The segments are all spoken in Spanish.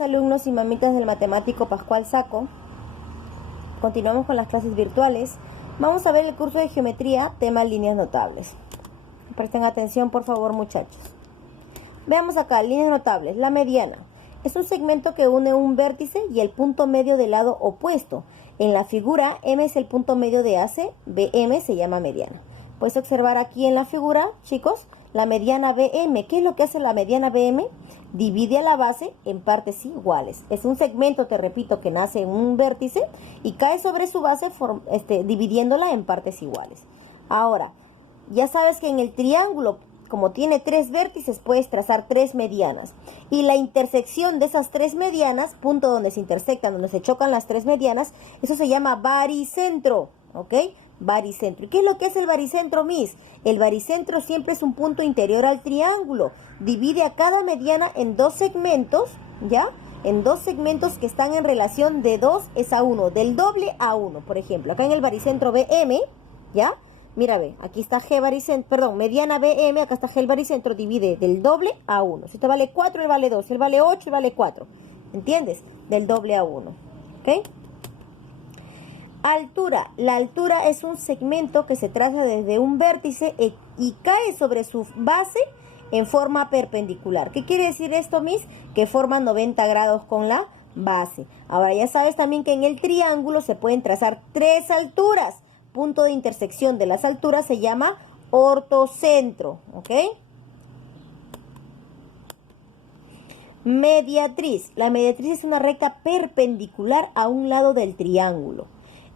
Alumnos y mamitas del matemático Pascual Saco, continuamos con las clases virtuales. Vamos a ver el curso de geometría, tema líneas notables. Presten atención, por favor, muchachos. Veamos acá, líneas notables. La mediana es un segmento que une un vértice y el punto medio del lado opuesto. En la figura, M es el punto medio de AC, BM se llama mediana. Puedes observar aquí en la figura, chicos, la mediana BM. ¿Qué es lo que hace la mediana BM? Divide a la base en partes iguales. Es un segmento, te repito, que nace en un vértice y cae sobre su base dividiéndola en partes iguales. Ahora, ya sabes que en el triángulo, como tiene tres vértices, puedes trazar tres medianas. Y la intersección de esas tres medianas, punto donde se intersectan, donde se chocan las tres medianas, eso se llama baricentro, ¿ok? Baricentro. ¿Y qué es lo que es el baricentro, Miss? El baricentro siempre es un punto interior al triángulo. Divide a cada mediana en dos segmentos, ¿ya? En dos segmentos que están en relación de 2:1, del doble a 1. Por ejemplo, acá en el baricentro BM, ¿ya? Mira, ve, aquí está G baricentro, perdón, mediana BM, acá está G el baricentro, divide del doble a 1. Si este vale 4, él vale 2. Si él vale 8, él vale 4. ¿Entiendes? Del doble a 1. ¿Ok? Altura. La altura es un segmento que se traza desde un vértice y cae sobre su base en forma perpendicular. ¿Qué quiere decir esto, Miss? Que forma 90 grados con la base. Ahora ya sabes también que en el triángulo se pueden trazar tres alturas. Punto de intersección de las alturas se llama ortocentro. ¿Ok? Mediatriz. La mediatriz es una recta perpendicular a un lado del triángulo.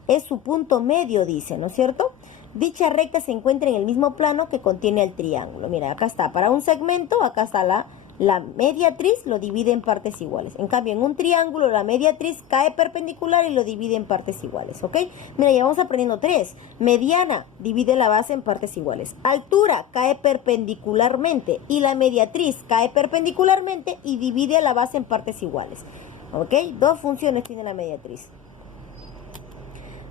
Es su punto medio, dice, ¿no es cierto? Dicha recta se encuentra en el mismo plano que contiene el triángulo. Mira, acá está, para un segmento, acá está la mediatriz, lo divide en partes iguales. En cambio, en un triángulo, la mediatriz cae perpendicular y lo divide en partes iguales, ¿ok? Mira, ya vamos aprendiendo tres. Mediana, divide la base en partes iguales. Altura, cae perpendicularmente y la mediatriz cae perpendicularmente y divide a la base en partes iguales, ¿ok? Dos funciones tiene la mediatriz.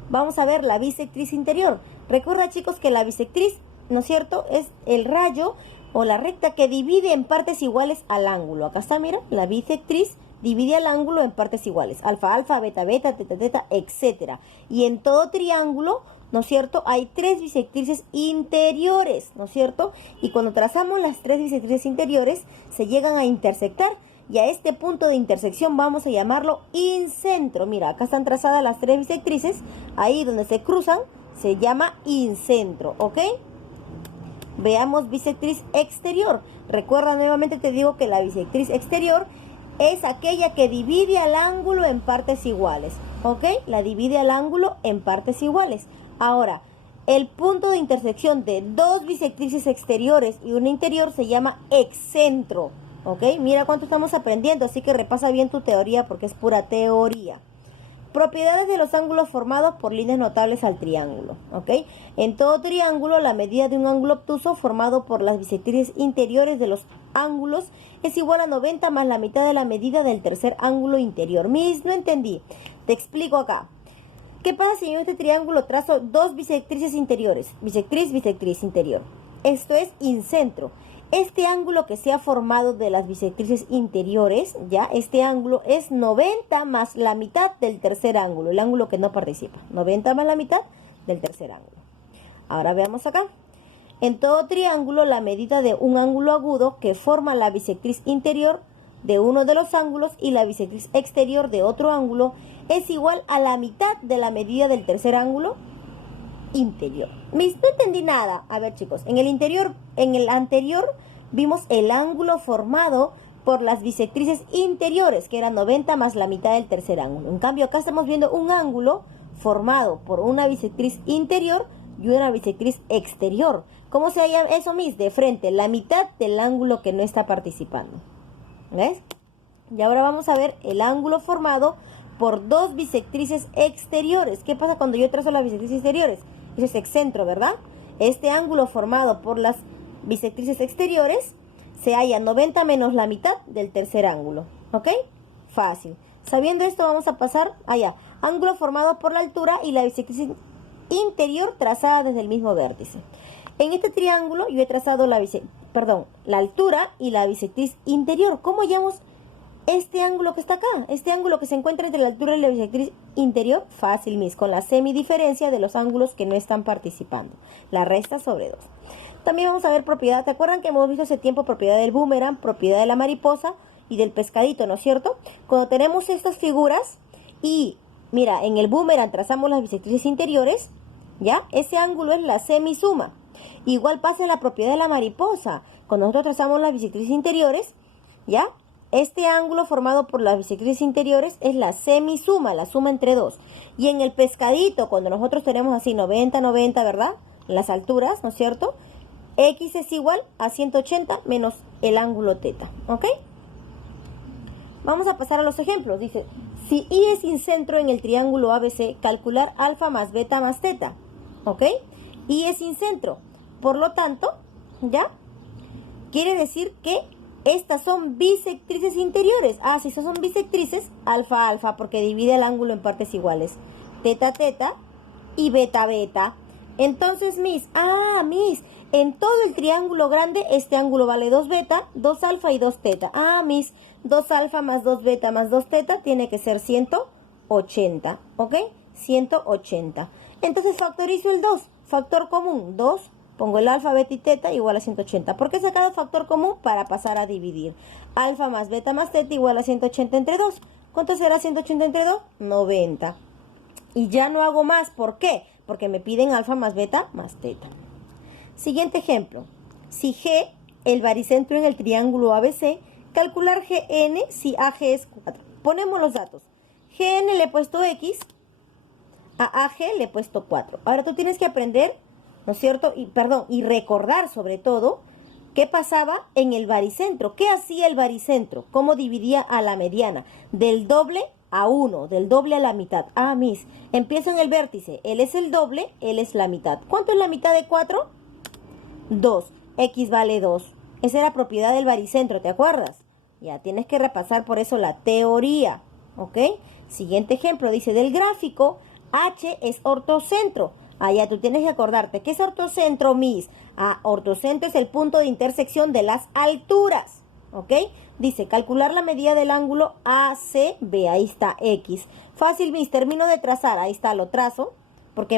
Vamos a ver la bisectriz interior. Recuerda, chicos, que la bisectriz, ¿no es cierto?, es el rayo o la recta que divide en partes iguales al ángulo. Acá está, mira, la bisectriz divide al ángulo en partes iguales. Alfa, alfa, beta, beta, teta, teta, etc. Y en todo triángulo, ¿no es cierto?, hay tres bisectrices interiores, ¿no es cierto? Y cuando trazamos las tres bisectrices interiores, se llegan a intersectar. Y a este punto de intersección vamos a llamarlo incentro. Mira, acá están trazadas las tres bisectrices. Ahí donde se cruzan se llama incentro, ¿ok? Veamos bisectriz exterior. Recuerda, nuevamente te digo que la bisectriz exterior es aquella que divide al ángulo en partes iguales, ¿ok? La divide al ángulo en partes iguales. Ahora, el punto de intersección de dos bisectrices exteriores y una interior se llama excentro. ¿Ok? Mira cuánto estamos aprendiendo, así que repasa bien tu teoría porque es pura teoría. Propiedades de los ángulos formados por líneas notables al triángulo. ¿Ok? En todo triángulo, la medida de un ángulo obtuso formado por las bisectrices interiores de los ángulos es igual a 90 más la mitad de la medida del tercer ángulo interior. Miss, no entendí. Te explico acá. ¿Qué pasa si en este triángulo trazo dos bisectrices interiores? Bisectriz, bisectriz interior. Esto es incentro. Este ángulo que se ha formado de las bisectrices interiores, ya, este ángulo es 90 más la mitad del tercer ángulo, el ángulo que no participa. 90 más la mitad del tercer ángulo. Ahora veamos acá. En todo triángulo, la medida de un ángulo agudo que forma la bisectriz interior de uno de los ángulos y la bisectriz exterior de otro ángulo es igual a la mitad de la medida del tercer ángulo interior. No entendí nada. A ver, chicos, en el anterior vimos el ángulo formado por las bisectrices interiores, que eran 90 más la mitad del tercer ángulo. En cambio, acá estamos viendo un ángulo formado por una bisectriz interior y una bisectriz exterior. ¿Cómo se llama eso, Miss? De frente, la mitad del ángulo que no está participando. ¿Ves? Y ahora vamos a ver el ángulo formado por dos bisectrices exteriores. ¿Qué pasa cuando yo trazo las bisectrices exteriores? Eso es excentro, ¿verdad? Este ángulo formado por las bisectrices exteriores se halla 90 menos la mitad del tercer ángulo. ¿Ok? Fácil. Sabiendo esto, vamos a pasar allá. Ángulo formado por la altura y la bisectriz interior trazada desde el mismo vértice. En este triángulo yo he trazado la altura y la bisectriz interior. ¿Cómo hallamos este ángulo que está acá, este ángulo que se encuentra entre la altura y la bisectriz interior, fácil, mis, con la semidiferencia de los ángulos que no están participando. La resta sobre 2. También vamos a ver propiedad. ¿Te acuerdan que hemos visto hace tiempo propiedad del boomerang, propiedad de la mariposa y del pescadito, ¿no es cierto? Cuando tenemos estas figuras y, mira, en el boomerang trazamos las bisectrices interiores, ¿ya? Ese ángulo es la semisuma. Igual pasa en la propiedad de la mariposa. Cuando nosotros trazamos las bisectrices interiores, ¿ya? Este ángulo formado por las bisectrices interiores es la semisuma, la suma entre 2. Y en el pescadito, cuando nosotros tenemos así 90, 90, ¿verdad? Las alturas, ¿no es cierto? X es igual a 180 menos el ángulo teta, ¿ok? Vamos a pasar a los ejemplos. Dice, si Y es incentro en el triángulo ABC, calcular alfa más beta más teta, ¿ok? Y es incentro. Por lo tanto, ¿ya? Quiere decir que estas son bisectrices interiores. Ah, si estas son bisectrices, alfa, alfa, porque divide el ángulo en partes iguales. Teta, teta y beta, beta. Entonces, mis, en todo el triángulo grande, este ángulo vale 2 beta, 2 alfa y 2 teta. Ah, mis, 2 alfa más 2 beta más 2 teta tiene que ser 180, ¿ok? 180. Entonces, factorizo el 2. Factor común, 2. Pongo el alfa, beta y teta igual a 180. ¿Por qué he sacado factor común? Para pasar a dividir. Alfa más beta más teta igual a 180 entre 2. ¿Cuánto será 180 entre 2? 90. Y ya no hago más. ¿Por qué? Porque me piden alfa más beta más teta. Siguiente ejemplo. Si G, el baricentro en el triángulo ABC, calcular GN si AG es 4. Ponemos los datos. GN le he puesto X, a AG le he puesto 4. Ahora tú tienes que aprender, ¿no es cierto? Y recordar sobre todo qué pasaba en el baricentro. ¿Qué hacía el baricentro? ¿Cómo dividía a la mediana? Del doble a 1, del doble a la mitad. Ah, mis, empiezo en el vértice. Él es el doble, él es la mitad. ¿Cuánto es la mitad de 4? 2. X vale 2. Esa era propiedad del baricentro, ¿te acuerdas? Ya tienes que repasar por eso la teoría, ¿ok? Siguiente ejemplo, dice, del gráfico, H es ortocentro. Ya tú tienes que acordarte. ¿Qué es ortocentro, mis? Ortocentro es el punto de intersección de las alturas, ¿ok? Dice, calcular la medida del ángulo ACB. Ahí está, X. Fácil, mis, termino de trazar. Ahí está, lo trazo. Porque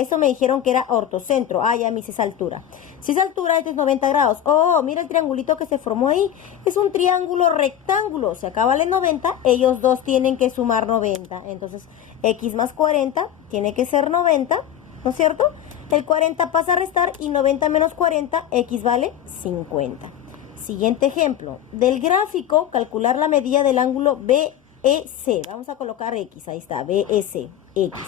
eso me dijeron que era ortocentro. Ya, mis, esa altura. Si esa altura, esto es 90 grados. Oh, mira el triangulito que se formó ahí. Es un triángulo rectángulo. Si acá vale 90, ellos dos tienen que sumar 90. Entonces, X más 40 tiene que ser 90, ¿no es cierto? El 40 pasa a restar y 90 menos 40, X vale 50. Siguiente ejemplo. Del gráfico, calcular la medida del ángulo BEC. Vamos a colocar X. Ahí está, BEC, X.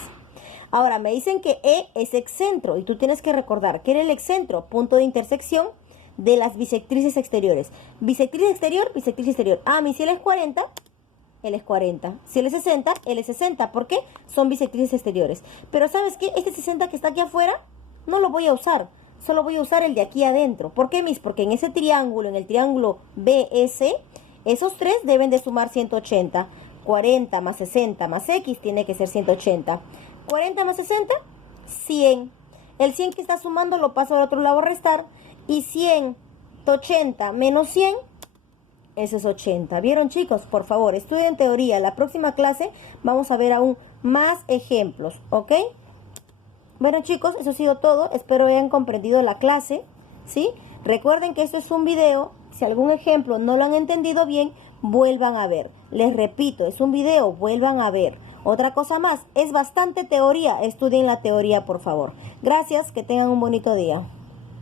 Ahora, me dicen que E es excentro y tú tienes que recordar que era el excentro, punto de intersección de las bisectrices exteriores. Bisectriz exterior, bisectriz exterior. Si él es 40, él es 40. Si él es 60, él es 60. ¿Por qué? Son bisectrices exteriores. Pero ¿sabes qué? Este 60 que está aquí afuera, no lo voy a usar. Solo voy a usar el de aquí adentro. ¿Por qué, mis? Porque en ese triángulo, en el triángulo BS, esos tres deben de sumar 180. 40 más 60 más X tiene que ser 180. 40 más 60, 100. El 100 que está sumando lo paso al otro lado a restar. Y 180 menos 100, eso es 80. ¿Vieron, chicos? Por favor, estudien teoría. La próxima clase vamos a ver aún más ejemplos, ¿ok? Bueno, chicos, eso ha sido todo. Espero hayan comprendido la clase, ¿sí? Recuerden que esto es un video. Si algún ejemplo no lo han entendido bien, vuelvan a ver. Les repito, es un video, vuelvan a ver. Otra cosa más, es bastante teoría. Estudien la teoría, por favor. Gracias, que tengan un bonito día.